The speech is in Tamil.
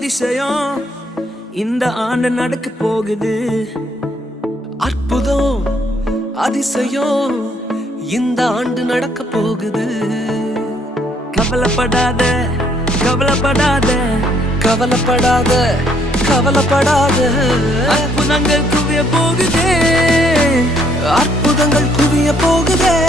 அதிசயம் இந்த ஆண்டு நடக்க போகுது. அற்புதம் அதிசயம் இந்த ஆண்டு நடக்க போகுது. கவலைப்படாத கவலைப்படாத கவலைப்படாத கவலைப்படாத, அற்புதங்கள் குவிய போகுதே, அற்புதங்கள் குவிய போகுதே.